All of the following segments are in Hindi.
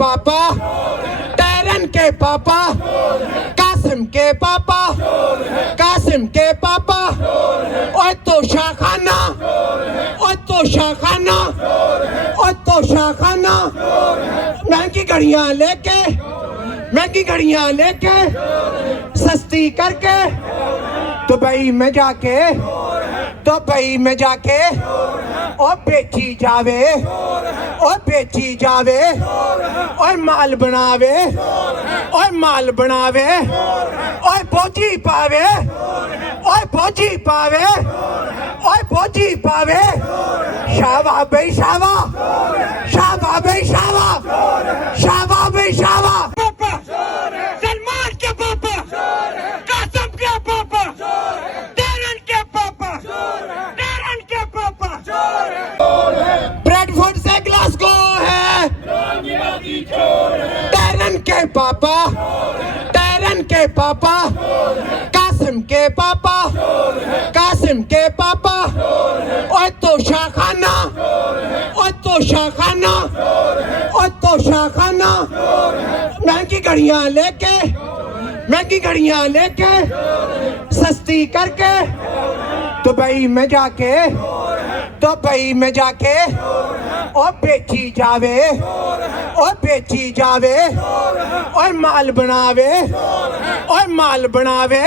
पापा, टैरन के पापा, कासिम के पापा, कासिम के पापा, ओए तो शाखाना, ओए तो शाखाना, ओए तो शाखाना, महंगी घड़ियां लेके, महंगी घड़ियां लेके, सस्ती करके, दुबई में जाके, दुबई में जाके, और बेची जावे, और बेची जावे, और माल बनावे, और माल बनावे, और भोजी पावे, और भोजी पावे, और भोजी पावे, शाबा बे शाबा, शाबा बे शाबा, शाबा बे शाबा। पापा, सलमान के पापा, कासिम के पापा, टैरन के पापा, टैरन के पापा, ब्रेडफोर्ड से ग्लासगो है, टैरन के पापा, टैरन के पापा, कासिम के पापा, कासिम के पापा, ओए तो शाखाना, ओए तो शाखाना, ओए तो शाखाना, महंगी घड़ियां लेके, महंगी घड़ियां लेके, सस्ती करके, दुबई में जाके, दुबई में जाके, और बेची जावे, और बेची जावे, और माल बनावे, और माल बनावे,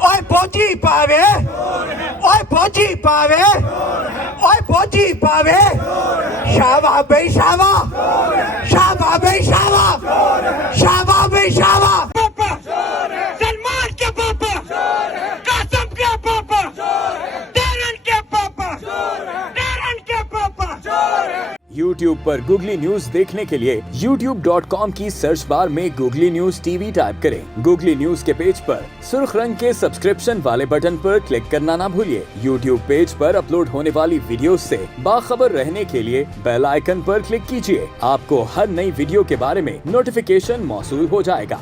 और भोजी पावे, और भोजी पावे, और भोजी पावे, शाबा बे शाबा, शाबा बे शाबा, शाबा बे शाबा। पापा, सलमान के पापा, कासिम के पापा, टैरन के पापा, टैरन के पापा। YouTube पर गूगली न्यूज देखने के लिए youtube.com की सर्च बार में गूगली न्यूज टीवी टाइप करें। गूगली न्यूज के पेज पर सुर्ख रंग के सब्सक्रिप्शन वाले बटन पर क्लिक करना ना भूलिए। YouTube पेज पर अपलोड होने वाली वीडियोस से बाखबर रहने के लिए बेल आइकन पर क्लिक कीजिए। आपको हर नई वीडियो के बारे में नोटिफिकेशन मौसूल हो जाएगा।